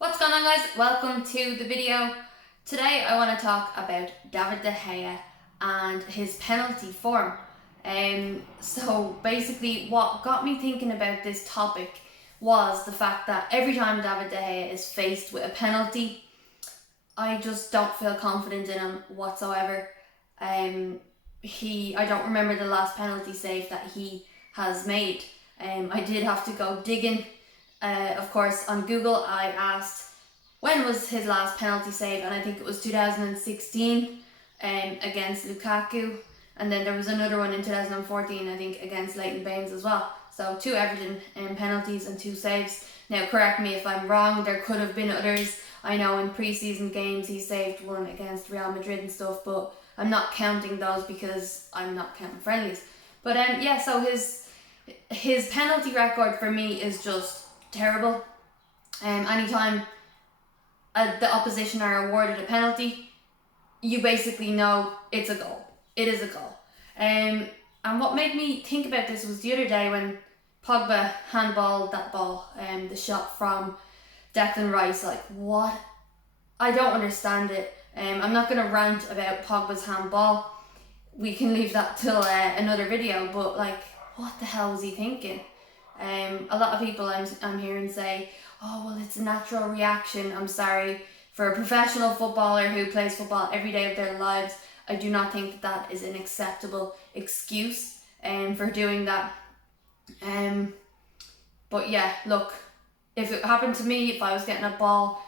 What's going on, guys? Welcome to the video. Today I want to talk about David De Gea and his penalty form. So basically what got me thinking about this topic was the fact that every time David De Gea is faced with a penalty, I just don't feel confident in him whatsoever. I don't remember the last penalty save that he has made. I did have to go digging. Of course, on Google, I asked when was his last penalty save, and I think it was 2016 against Lukaku, and then there was another one in 2014, I think, against Leighton Baines as well. So 2 Everton penalties and 2 saves. Now, correct me if I'm wrong, there could have been others. I know in pre-season games he saved one against Real Madrid and stuff, but I'm not counting those because I'm not counting friendlies. But so his penalty record for me is just terrible. Anytime the opposition are awarded a penalty, you basically know it's a goal. It is a goal. And what made me think about this was the other day when Pogba handballed that ball, the shot from Declan Rice. Like, what? I don't understand it. I'm not going to rant about Pogba's handball. We can leave that till another video, but like, what the hell was he thinking? A lot of people I'm hearing say, oh, well, it's a natural reaction. I'm sorry, for a professional footballer who plays football every day of their lives, I do not think that is an acceptable excuse for doing that. But yeah, look, if it happened to me, if I was getting a ball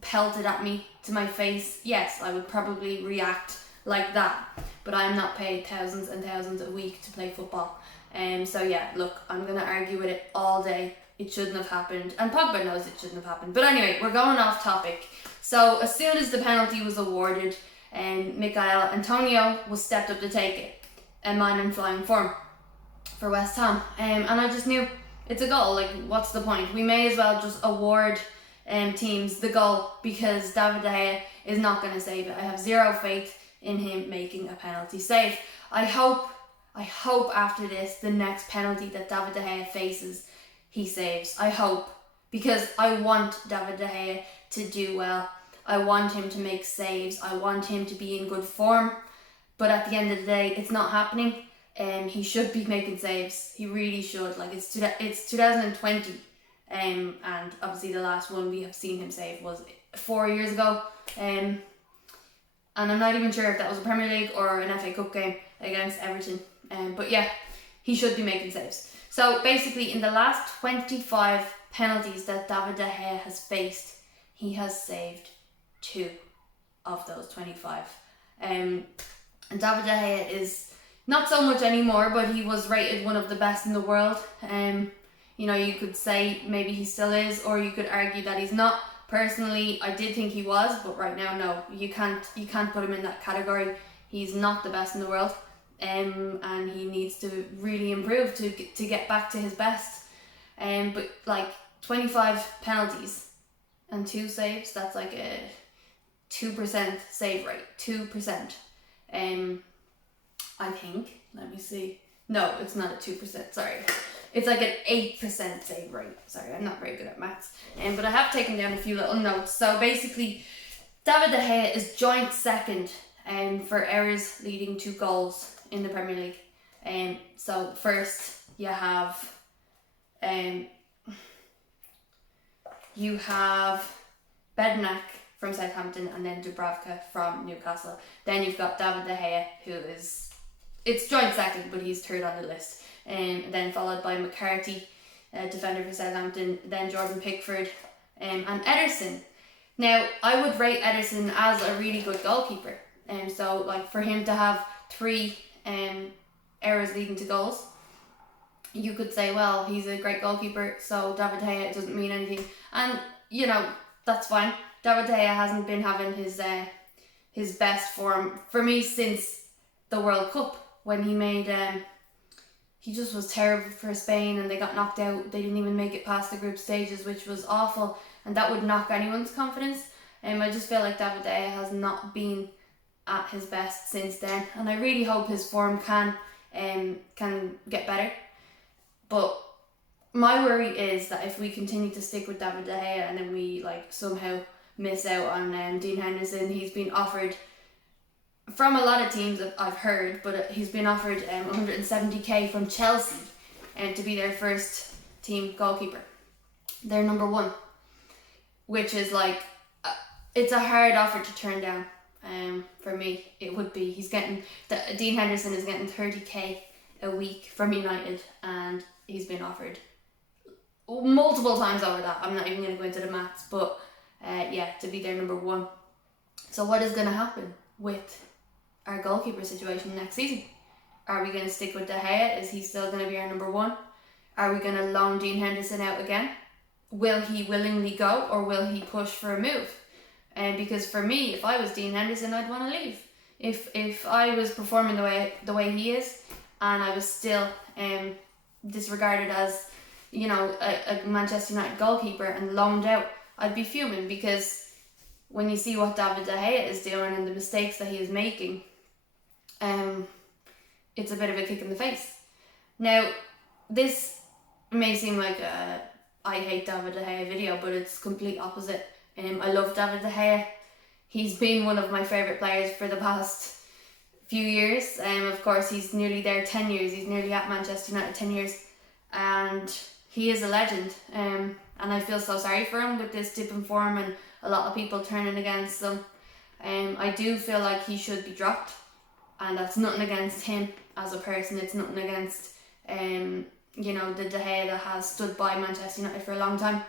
pelted at me to my face, yes, I would probably react like that. But I'm not paid thousands and thousands a week to play football. So yeah, look, I'm going to argue with it all day. It shouldn't have happened. And Pogba knows it shouldn't have happened. But anyway, we're going off topic. So as soon as the penalty was awarded, Michail Antonio was stepped up to take it. A man in flying form for West Ham. And I just knew it's a goal. Like, what's the point? We may as well just award teams the goal because David De Gea is not going to save it. I have zero faith in him making a penalty save. I hope after this, the next penalty that David De Gea faces, he saves. I hope, because I want David De Gea to do well. I want him to make saves. I want him to be in good form. But at the end of the day, it's not happening. He should be making saves. He really should. Like, it's 2020. And obviously the last one we have seen him save was 4 years ago. And I'm not even sure if that was a Premier League or an FA Cup game against Everton. But yeah, he should be making saves. So basically, in the last 25 penalties that David De Gea has faced, he has saved 2 of those 25. And David De Gea is not so much anymore, but he was rated one of the best in the world. You could say maybe he still is, or you could argue that he's not. Personally, I did think he was, but right now, no. You can't put him in that category. He's not the best in the world. And he needs to really improve to get back to his best. But like 25 penalties and 2 saves, that's like a 2% save rate. 2%. I think. Let me see. No, it's not a 2%. Sorry. It's like an 8% save rate. Sorry, I'm not very good at maths. But I have taken down a few little notes. So basically, David De Gea is joint second for errors leading to goals in the Premier League. So first you have Bednarik from Southampton, and then Dubravka from Newcastle. Then you've got David De Gea, who it's joint second, but he's third on the list. Then followed by McCarthy, defender for Southampton, then Jordan Pickford, and Ederson. Now, I would rate Ederson as a really good goalkeeper. So like for him to have 3 errors leading to goals, you could say, well, he's a great goalkeeper, so David De Gea doesn't mean anything. And that's fine. David De Gea hasn't been having his best form for me since the World Cup, when he made he just was terrible for Spain and they got knocked out. They didn't even make it past the group stages, which was awful, and that would knock anyone's confidence. I just feel like David De Gea has not been at his best since then, and I really hope his form can get better. But my worry is that if we continue to stick with David De Gea and then we like somehow miss out on Dean Henderson. He's been offered from a lot of teams that I've heard, but he's been offered 170k from Chelsea and to be their first team goalkeeper. They're number one, which is like it's a hard offer to turn down. For me, it would be. Dean Henderson is getting 30k a week from United, and he's been offered multiple times over that. I'm not even going to go into the maths, but to be their number one. So what is going to happen with our goalkeeper situation next season? Are we going to stick with De Gea? Is he still going to be our number one? Are we going to loan Dean Henderson out again? Will he willingly go, or will he push for a move? Because for me, if I was Dean Henderson, I'd want to leave. If I was performing the way he is, and I was still disregarded as, you know, a Manchester United goalkeeper and loaned out, I'd be fuming, because when you see what David De Gea is doing and the mistakes that he is making, it's a bit of a kick in the face. Now, this may seem like a I hate David De Gea video, but it's complete opposite. I love David De Gea. He's been one of my favourite players for the past few years. Of course, he's nearly there 10 years. He's nearly at Manchester United 10 years. And he is a legend. And I feel so sorry for him with this dip in form and a lot of people turning against him. I do feel like he should be dropped. And that's nothing against him as a person. It's nothing against, the De Gea that has stood by Manchester United for a long time.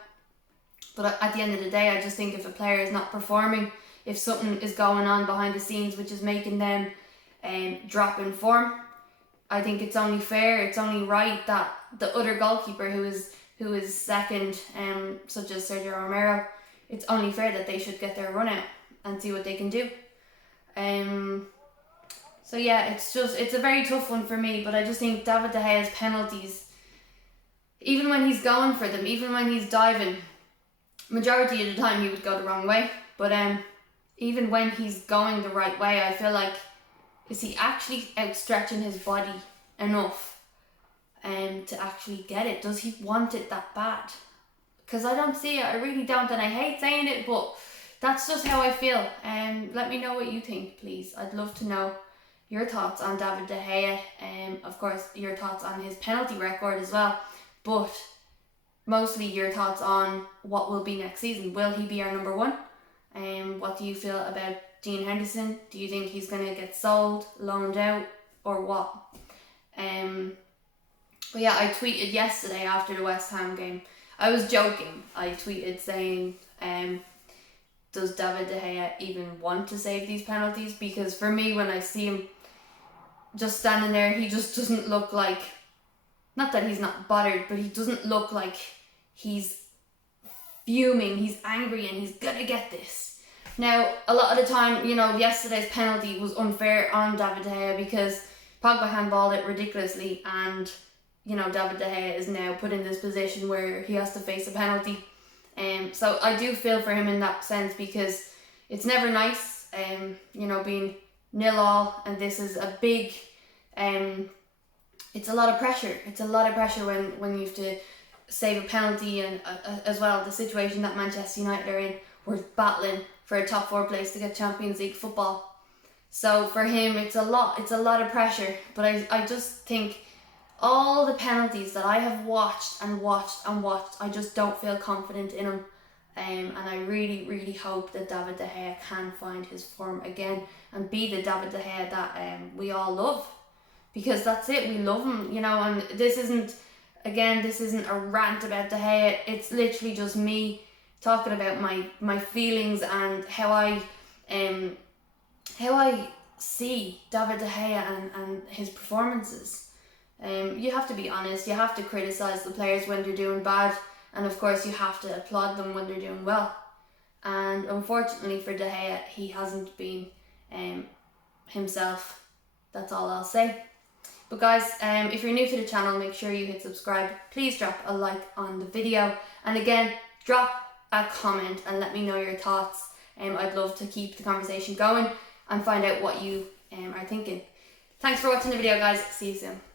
But at the end of the day, I just think if a player is not performing, if something is going on behind the scenes which is making them drop in form, I think it's only fair, it's only right that the other goalkeeper who is second, such as Sergio Romero, it's only fair that they should get their run out and see what they can do. So yeah, it's a very tough one for me, but I just think David De Gea's penalties, even when he's going for them, even when he's diving, majority of the time he would go the wrong way, but even when he's going the right way, I feel like, is he actually outstretching his body enough to actually get it? Does he want it that bad? Because I don't see it, I really don't, and I hate saying it, but that's just how I feel. Let me know what you think, please. I'd love to know your thoughts on David De Gea, of course your thoughts on his penalty record as well, but mostly your thoughts on what will be next season. Will he be our number one? What do you feel about Dean Henderson? Do you think he's going to get sold, loaned out, or what? But yeah, I tweeted yesterday after the West Ham game. I was joking. I tweeted saying, does David De Gea even want to save these penalties? Because for me, when I see him just standing there, he just doesn't look like, not that he's not bothered, but he doesn't look like he's fuming, he's angry, and he's gonna get this. Now, a lot of the time, yesterday's penalty was unfair on David De Gea because Pogba handballed it ridiculously, and David De Gea is now put in this position where he has to face a penalty. So I do feel for him in that sense, because it's never nice, being 0-0, and this is a big, it's a lot of pressure. It's a lot of pressure when you have to save a penalty, and as well the situation that Manchester United are in. We're battling for a top 4 place to get Champions League football. So for him, it's a lot of pressure. But I just think all the penalties that I have watched, I just don't feel confident in him. And I really, really hope that David De Gea can find his form again and be the David De Gea that we all love. Because that's it, we love him, and this isn't a rant about De Gea. It's literally just me talking about my feelings and how I see David De Gea and his performances. You have to be honest, you have to criticise the players when they're doing bad, and of course you have to applaud them when they're doing well. And unfortunately for De Gea, he hasn't been himself. That's all I'll say. But guys, if you're new to the channel, make sure you hit subscribe. Please drop a like on the video. And again, drop a comment and let me know your thoughts. I'd love to keep the conversation going and find out what you are thinking. Thanks for watching the video, guys. See you soon.